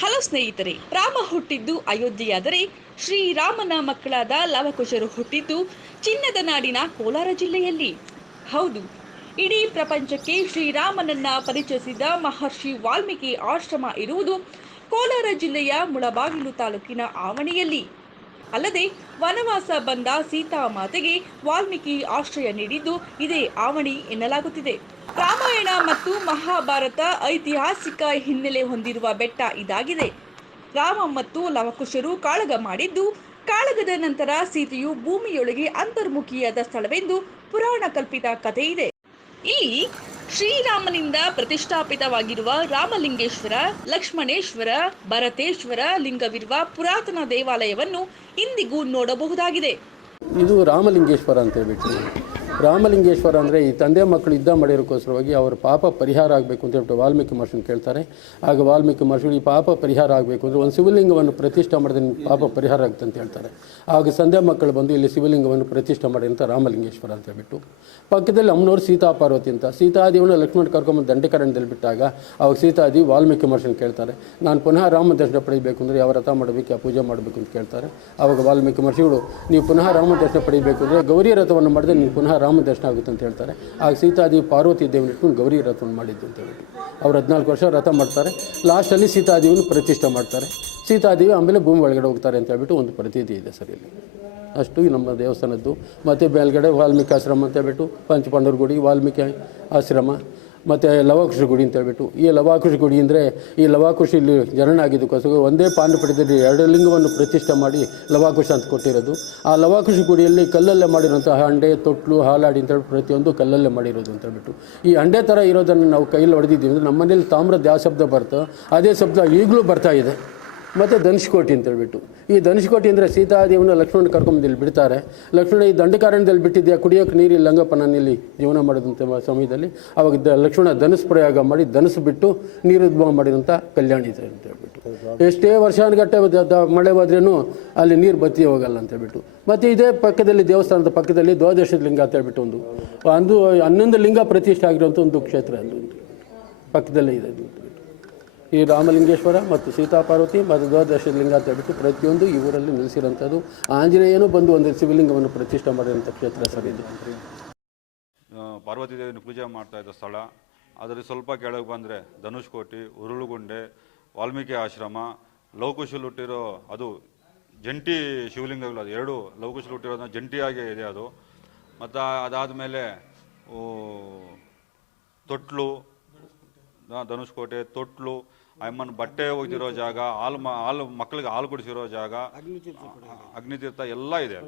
Hello ಸ್ನೇಹಿತರೆ, ರಾಮ ಹುಟ್ಟಿದ್ದು ಅಯೋಧ್ಯೆಯಾದರೆ ಶ್ರೀರಾಮನ ಮಕ್ಕಳಾದ ಲವಕುಶರು ಹುಟ್ಟಿದ್ದು ಚಿನ್ನದ ನಾಡಿನ ಕೋಲಾರ ಜಿಲ್ಲೆಯಲ್ಲಿ. ಹೌದು, ಇಡೀ ಪ್ರಪಂಚಕ್ಕೆ ಶ್ರೀರಾಮನನ್ನ ಪರಿಚಯಿಸಿದ ಮಹರ್ಷಿ ವಾಲ್ಮೀಕಿ ಆಶ್ರಮ ಇರುವುದು ಕೋಲಾರ ಜಿಲ್ಲೆಯ ಮುಳಬಾಗಿಲು ತಾಲೂಕಿನ ಆವಣಿಯಲ್ಲಿ. ಅಲ್ಲದೆ ವನವಾಸ ಬಂದ ಸೀತಾಮಾತೆಗೆ ವಾಲ್ಮೀಕಿ ಆಶ್ರಯ ನೀಡಿದ್ದು ಇದೇ ಆವಣಿ ಎನ್ನಲಾಗುತ್ತಿದೆ. ರಾಮಾಯಣ ಮತ್ತು ಮಹಾಭಾರತ ಐತಿಹಾಸಿಕ ಹಿನ್ನೆಲೆ ಹೊಂದಿರುವ ಬೆಟ್ಟ ಇದಾಗಿದೆ. ರಾಮ ಮತ್ತು ಲವಕುಶರು ಕಾಳಗ ಮಾಡಿದ್ದು, ಕಾಳಗದ ನಂತರ ಸೀತೆಯು ಭೂಮಿಯೊಳಗೆ ಅಂತರ್ಮುಖಿಯಾದ ಸ್ಥಳವೆಂದು ಪುರಾಣ ಕಲ್ಪಿತ ಕಥೆ ಇದೆ. ಇಲ್ಲಿ ಶ್ರೀರಾಮನಿಂದ ಪ್ರತಿಷ್ಠಾಪಿತವಾಗಿರುವ ರಾಮಲಿಂಗೇಶ್ವರ, ಲಕ್ಷ್ಮಣೇಶ್ವರ, ಭರತೇಶ್ವರ ಲಿಂಗವಿರುವ ಪುರಾತನ ದೇವಾಲಯವನ್ನು ಇಂದಿಗೂ ನೋಡಬಹುದಾಗಿದೆ. ಇದು ರಾಮಲಿಂಗೇಶ್ವರ ಅಂತ ಹೇಳ್ಬಿಟ್ಟು, ರಾಮಲಿಂಗೇಶ್ವರ ಅಂದರೆ ಈ ತಂದೆ ಮಕ್ಕಳು ಯುದ್ಧ ಮಾಡಿರೋಕ್ಕೋಸ್ಕರವಾಗಿ ಅವರ ಪಾಪ ಪರಿಹಾರ ಆಗಬೇಕು ಅಂತ ಹೇಳ್ಬಿಟ್ಟು ವಾಲ್ಮೀಕಿ ಮಹರ್ಷಿನ ಕೇಳ್ತಾರೆ. ಆಗ ವಾಲ್ಮೀಕಿ ಮಹರ್ಷಿ ಈ ಪಾಪ ಪರಿಹಾರ ಆಗಬೇಕು ಅಂದರೆ ಒಂದು ಶಿವಲಿಂಗವನ್ನು ಪ್ರತಿಷ್ಠೆ ಮಾಡಿದ್ರೆ ಪಾಪ ಪರಿಹಾರ ಆಗುತ್ತೆ ಅಂತ ಹೇಳ್ತಾರೆ. ಆಗ ತಂದೆ ಮಕ್ಕಳು ಬಂದು ಇಲ್ಲಿ ಶಿವಲಿಂಗವನ್ನು ಪ್ರತಿಷ್ಠೆ ಮಾಡಿ ಅಂತ ರಾಮಲಿಂಗೇಶ್ವರ ಅಂತ ಹೇಳ್ಬಿಟ್ಟು, ಪಕ್ಕದಲ್ಲಿ ಅಮ್ಮನವರು ಸೀತಾ ಪಾರ್ವತಿ ಅಂತ, ಸೀತಾದೇವಿಯನ್ನು ಲಕ್ಷ್ಮಣ ಕರ್ಕೊಂಬಂದು ದಂಡಕಾರಣ್ಯದಲ್ಲಿ ಬಿಟ್ಟಾಗ ಅವಾಗ ಸೀತಾದೇವಿ ವಾಲ್ಮೀಕಿ ಮಹರ್ಷಿನ ಕೇಳ್ತಾರೆ, ನಾನು ಪುನಃ ರಾಮ ದರ್ಶನ ಪಡೆಯಬೇಕು ಅಂದರೆ ಯಾವ ವ್ರತ ಮಾಡಬೇಕು, ಯಾವ ಪೂಜೆ ಮಾಡಬೇಕು ಅಂತ ಕೇಳ್ತಾರೆ. ಆವಾಗ ವಾಲ್ಮೀಕಿ ಮಹರ್ಷಿಗಳು ನೀವು ಪುನಃ ರಾಮ ದರ್ಶನ ಪಡೆಯಬೇಕು ಅಂದರೆ ಗೌರಿ ರಥವನ್ನು ಮಾಡಿದ್ರೆ ನೀವು ಪುನಃ ರಾಮ ದರ್ಶನ ಆಗುತ್ತೆ ಅಂತ ಹೇಳ್ತಾರೆ. ಆಗ ಸೀತಾದೇವಿ ಪಾರ್ವತಿ ದೇವಿನ ಇಟ್ಕೊಂಡು ಗೌರಿ ರಥವನ್ನು ಮಾಡಿದ್ದು ಅಂತ ಹೇಳ್ಬಿಟ್ಟು ಅವ್ರು 14 ವರ್ಷ ರಥ ಮಾಡ್ತಾರೆ. ಲಾಸ್ಟಲ್ಲಿ ಸೀತಾದೇವಿನ ಪ್ರತಿಷ್ಠೆ ಮಾಡ್ತಾರೆ. ಸೀತಾದೇವಿ ಆಮೇಲೆ ಭೂಮಿ ಒಳಗಡೆ ಹೋಗ್ತಾರೆ ಅಂತ ಹೇಳ್ಬಿಟ್ಟು ಒಂದು ಪ್ರತೀತಿ ಇದೆ ಸರ್ ಇಲ್ಲಿ. ಅಷ್ಟು ನಮ್ಮ ದೇವಸ್ಥಾನದ್ದು. ಮತ್ತು ಮೇಲ್ಗಡೆ ವಾಲ್ಮೀಕಿ ಆಶ್ರಮ ಅಂತ ಹೇಳ್ಬಿಟ್ಟು, ಪಂಚಪಾಂಡವರ ಗುಡಿ, ವಾಲ್ಮೀಕಿ ಆಶ್ರಮ, ಮತ್ತು ಲವಾಕುಶ ಗುಡಿ ಅಂತ ಹೇಳ್ಬಿಟ್ಟು. ಈ ಲವಾಕುಶ ಗುಡಿ ಅಂದರೆ ಈ ಲವಾಕುಶ ಇಲ್ಲಿ ಜನನ ಆಗಿದ್ದಕ್ಕೋಸ್ಕರ ಒಂದೇ ಪಾಂಡುಪುರದಲ್ಲಿ 2 ಲಿಂಗವನ್ನು ಪ್ರತಿಷ್ಠೆ ಮಾಡಿ ಲವಾಕುಶ ಅಂತ ಕೊಟ್ಟಿರೋದು. ಆ ಲವಾಕುಶ ಗುಡಿಯಲ್ಲಿ ಕಲ್ಲಲ್ಲೇ ಮಾಡಿರೋಂಥ ಹಂಡೆ, ತೊಟ್ಲು, ಹಾಲಾಡಿ ಅಂತ ಹೇಳಿ ಪ್ರತಿಯೊಂದು ಕಲ್ಲಲ್ಲೇ ಮಾಡಿರೋದು ಅಂತ ಹೇಳ್ಬಿಟ್ಟು. ಈ ಹಂಡೆ ಥರ ಇರೋದನ್ನು ನಾವು ಕೈಯಲ್ಲಿ ಹೊಡೆದಿದ್ದೀವಿ ಅಂದರೆ ನಮ್ಮ ಮನೇಲಿ ತಾಮ್ರದ ಯಾವ ಶಬ್ದ ಬರ್ತೋ ಅದೇ ಶಬ್ದ ಈಗಲೂ ಬರ್ತಾ ಇದೆ. ಮತ್ತು ಧನುಷ್ಕೋಟಿ ಅಂತ ಹೇಳ್ಬಿಟ್ಟು, ಈ ಧನುಷ್ಕೋಟಿ ಅಂದರೆ ಸೀತಾದೇವಿನ ಲಕ್ಷ್ಮಣ ಕರ್ಕೊಂಬಂದು ಇಲ್ಲಿ ಬಿಡ್ತಾರೆ. ಲಕ್ಷ್ಮಣ ಈ ದಂಡಕಾರಣ್ಯದಲ್ಲಿ ಬಿಟ್ಟಿದ್ದೆ, ಕುಡಿಯೋಕ್ಕೆ ನೀರು ಲಂಗಪ್ಪ ನಾನಿಲ್ಲಿ ಜೀವನ ಮಾಡಿದಂಥ ಸಮಯದಲ್ಲಿ ಅವಾಗ ಲಕ್ಷ್ಮಣ ಧನುಸ್ ಪ್ರಯೋಗ ಮಾಡಿ ಧನುಸು ಬಿಟ್ಟು ನೀರು ಉದ್ಭವ ಮಾಡಿದಂಥ ಕಲ್ಯಾಣಿ ಇದೆ ಅಂತ ಹೇಳ್ಬಿಟ್ಟು. ಎಷ್ಟೇ ವರ್ಷಾನುಗಟ್ಟೆ ಮಳೆ ಹೋದ್ರೂ ಅಲ್ಲಿ ನೀರು ಬತ್ತಿ ಹೋಗಲ್ಲ ಅಂತ ಹೇಳ್ಬಿಟ್ಟು. ಮತ್ತು ಇದೇ ಪಕ್ಕದಲ್ಲಿ ದೇವಸ್ಥಾನದ ಪಕ್ಕದಲ್ಲಿ ದ್ವಾದಶ ಲಿಂಗ ಅಂತ ಹೇಳ್ಬಿಟ್ಟು ಒಂದು 11 ಲಿಂಗ ಪ್ರತಿಷ್ಠೆ ಆಗಿರುವಂಥ ಒಂದು ಕ್ಷೇತ್ರ ಅದು ಪಕ್ಕದಲ್ಲೇ ಇದೆ. ಈ ರಾಮಲಿಂಗೇಶ್ವರ ಮತ್ತು ಸೀತಾಪಾರ್ವತಿ ಮತ್ತು ದ್ವಾದಶ ಲಿಂಗ ಅಂತ ಹೇಳ್ಬಿಟ್ಟು ಪ್ರತಿಯೊಂದು ಈ ಊರಲ್ಲಿ ನಿಲ್ಲಿಸಿರೋಂಥದ್ದು. ಆಂಜನೇಯನೂ ಬಂದು ಒಂದು ಶಿವಲಿಂಗವನ್ನು ಪ್ರತಿಷ್ಠೆ ಮಾಡಿರೋಂಥ ಕ್ಷೇತ್ರ ಸರ್ ಇದು. ಪಾರ್ವತಿ ದೇವಿನ ಪೂಜೆ ಮಾಡ್ತಾ ಇದ್ದ ಸ್ಥಳ. ಅದರಲ್ಲಿ ಸ್ವಲ್ಪ ಕೆಳಗೆ ಬಂದರೆ ಧನುಷ್ಕೋಟಿ, ಉರುಳುಗುಂಡೆ, ವಾಲ್ಮೀಕಿ ಆಶ್ರಮ, ಲವಕುಶಲು ಹುಟ್ಟಿರೋ ಅದು ಜಂಟಿ ಶಿವಲಿಂಗಗಳು. ಅದು 2 ಲವಕುಶಲು ಹುಟ್ಟಿರೋದನ್ನ ಜಂಟಿಯಾಗಿ ಇದೆ ಅದು. ಮತ್ತು ಅದಾದಮೇಲೆ ತೊಟ್ಲು, ಧನುಷ್ಕೋಟೆ, ತೊಟ್ಲು, ಅಮ್ಮನ ಬಟ್ಟೆ ಒಗೆದಿರೋ ಜಾಗ, ಹಾಲು ಮಕ್ಕಳಿಗೆ ಹಾಲು ಕುಡಿಸಿರೋ ಜಾಗ, ಅಗ್ನಿತೀರ್ಥ ಎಲ್ಲ ಇದೆ.